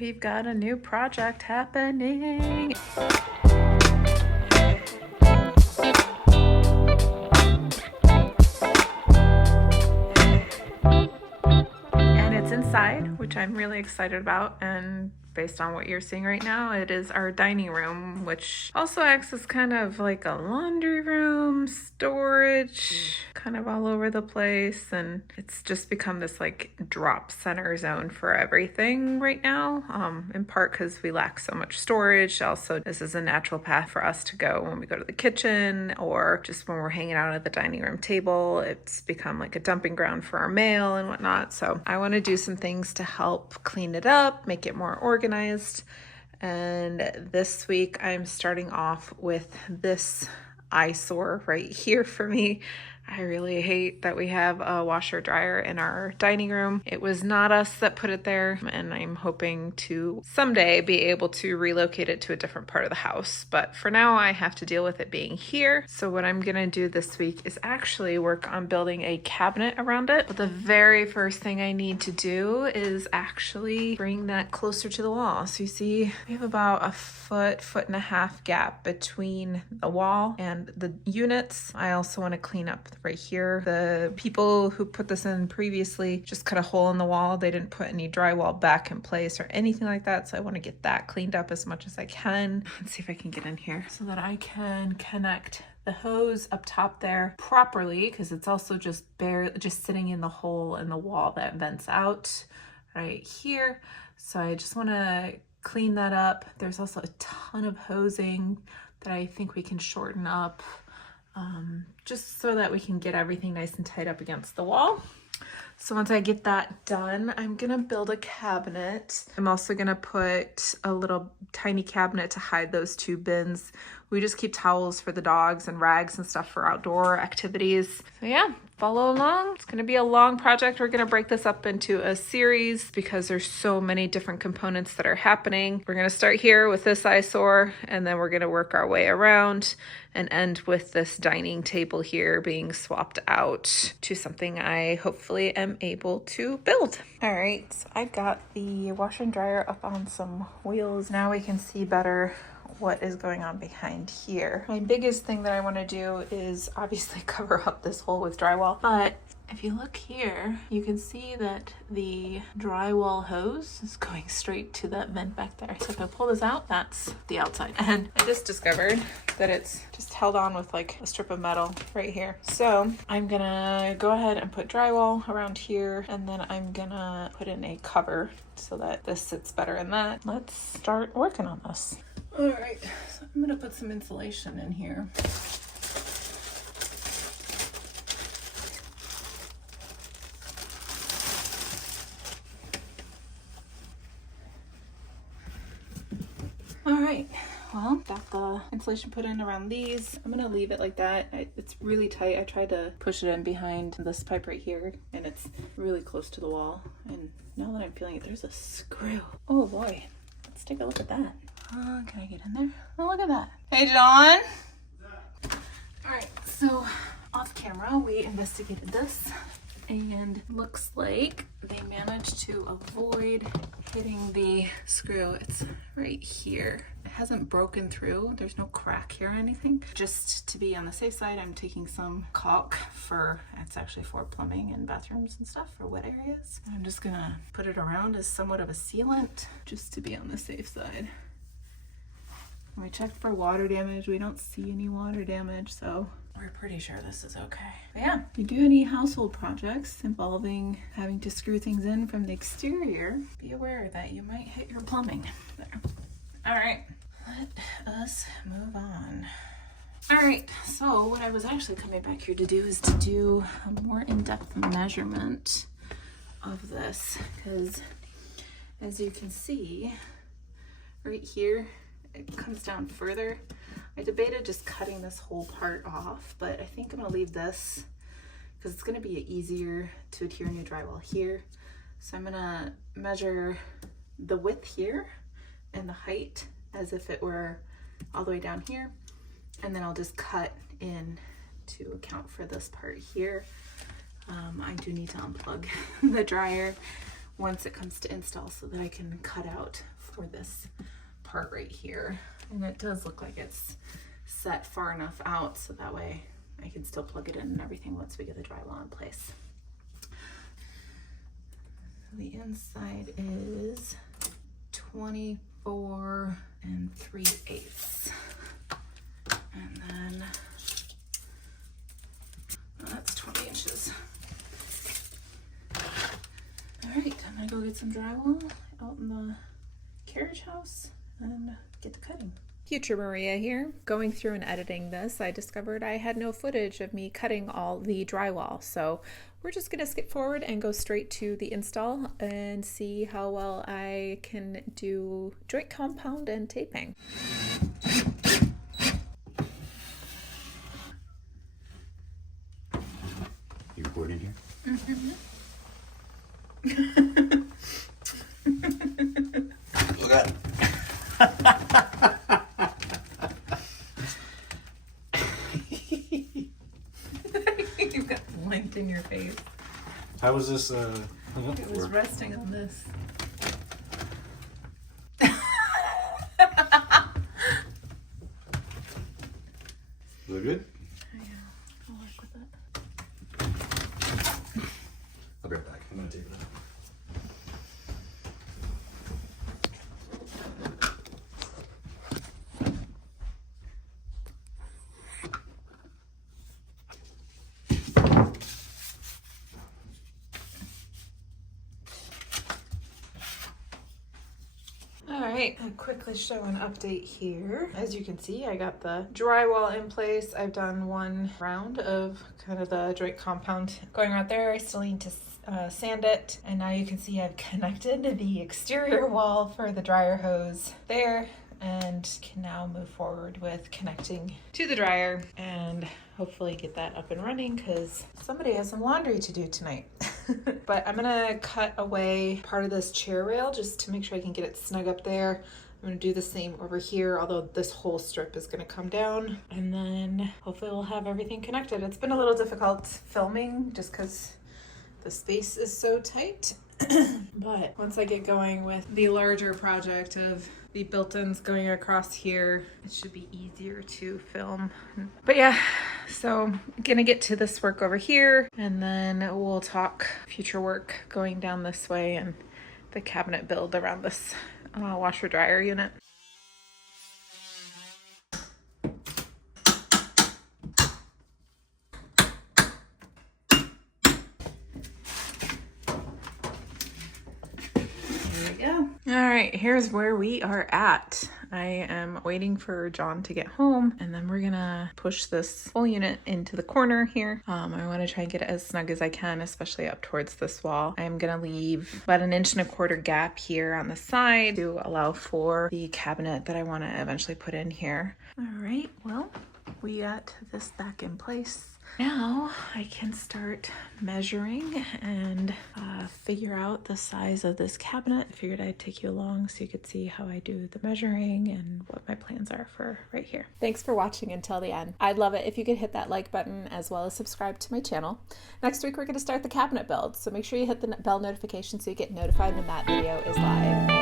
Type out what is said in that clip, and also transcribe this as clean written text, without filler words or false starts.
We've got a new project happening. And it's inside, which I'm really excited about. And based on what you're seeing right now, it is our dining room, which also acts as kind of like a laundry room, storage, kind of all over the place. And it's just become this like drop center zone for everything right now, in part because we lack so much storage. Also, this is a natural path for us to go when we go to the kitchen or just when we're hanging out at the dining room table. It's become like a dumping ground for our mail and whatnot. So I want to do some things to help clean it up, make it more organized. And this week I'm starting off with this eyesore right here for me. I really hate that we have a washer dryer in our dining room. It was not us that put it there, and I'm hoping to someday be able to relocate it to a different part of the house. But for now, I have to deal with it being here. So what I'm gonna do this week is actually work on building a cabinet around it. But the very first thing I need to do is actually bring that closer to the wall. So you see, we have about a foot and a half gap between the wall and the units. I also want to clean up right here. The people who put this in previously just cut a hole in the wall. They didn't put any drywall back in place or anything like that. So I want to get that cleaned up as much as I can. Let's see if I can get in here so that I can connect the hose up top there properly, because it's also just sitting in the hole in the wall that vents out right here. So I just want to clean that up. There's also a ton of hosing that I think we can shorten up, just so that we can get everything nice and tight up against the wall. So once I get that done, I'm gonna build a cabinet. I'm also gonna put a little tiny cabinet to hide those two bins. We just keep towels for the dogs and rags and stuff for outdoor activities. So yeah, follow along. It's gonna be a long project. We're gonna break this up into a series because there's so many different components that are happening. We're gonna start here with this eyesore, and then we're gonna work our way around and end with this dining table here being swapped out to something I hopefully am able to build. All right, so I've got the washer and dryer up on some wheels. Now we can see better what is going on behind here. My biggest thing that I want to do is obviously cover up this hole with drywall, but if you look here, you can see that the drywall hose is going straight to that vent back there. So if I pull this out, that's the outside. And I just discovered that it's just held on with like a strip of metal right here. So I'm gonna go ahead and put drywall around here, and then I'm gonna put in a cover so that this sits better in that. Let's start working on this. All right, so I'm gonna put some insulation in here. All right, well, got the insulation put in around these. I'm gonna leave it like that. It's really tight. I tried to push it in behind this pipe right here, and it's really close to the wall. And now that I'm feeling it, there's a screw. Oh boy, let's take a look at that. Can I get in there? Oh, look at that. Hey, John. All right, so off camera, we investigated this, and looks like they managed to avoid hitting the screw. It's right here. It hasn't broken through. There's no crack here or anything. Just to be on the safe side, I'm taking some caulk it's actually for plumbing and bathrooms and stuff for wet areas. I'm just gonna put it around as somewhat of a sealant just to be on the safe side. We checked for water damage. We don't see any water damage, so we're pretty sure this is okay. But yeah, if you do any household projects involving having to screw things in from the exterior, be aware that you might hit your plumbing there. All right, let us move on. All right, so what I was actually coming back here to do is to do a more in-depth measurement of this, because as you can see right here, it comes down further. I debated just cutting this whole part off, but I think I'm gonna leave this because it's gonna be easier to adhere new drywall here. So I'm gonna measure the width here and the height as if it were all the way down here. And then I'll just cut in to account for this part here. I do need to unplug the dryer once it comes to install so that I can cut out for this part right here. And it does look like it's set far enough out so that way I can still plug it in and everything once we get the drywall in place. The inside is 24 3/8. And then that's 20 inches. All right, I'm gonna go get some drywall out in the carriage house and get to cutting. Future Maria here. Going through and editing this, I discovered I had no footage of me cutting all the drywall. So we're just gonna skip forward and go straight to the install and see how well I can do joint compound and taping. You recording here? Mm-hmm. Look at it. You've got lint in your face. How was this hung up It was for? resting on this. Is it good? Yeah, I'll work with it. I'll be right back. I'm gonna tape it up. Alright, I'll quickly show an update here. As you can see, I got the drywall in place. I've done one round of kind of the joint compound going right there. I still need to sand it. And now you can see I've connected the exterior wall for the dryer hose there and can now move forward with connecting to the dryer and hopefully get that up and running because somebody has some laundry to do tonight. But I'm gonna cut away part of this chair rail just to make sure I can get it snug up there. I'm gonna do the same over here, although this whole strip is gonna come down, and then hopefully we'll have everything connected. It's been a little difficult filming just because the space is so tight. But once I get going with the larger project of the built-ins going across here, it should be easier to film. But yeah, so gonna get to this work over here and then we'll talk future work going down this way and the cabinet build around this washer dryer unit. All right, here's where we are at. I am waiting for John to get home and then we're gonna push this whole unit into the corner here. I want to try and get it as snug as I can, especially up towards this wall. I'm gonna leave about 1.25 inch gap here on the side to allow for the cabinet that I want to eventually put in here. All right, well, we got this back in place. Now I can start measuring and figure out the size of this cabinet. I figured I'd take you along so you could see how I do the measuring and what my plans are for right here. Thanks for watching until the end. I'd love it if you could hit that like button as well as subscribe to my channel. Next week we're going to start the cabinet build, so make sure you hit the bell notification so you get notified when that video is live.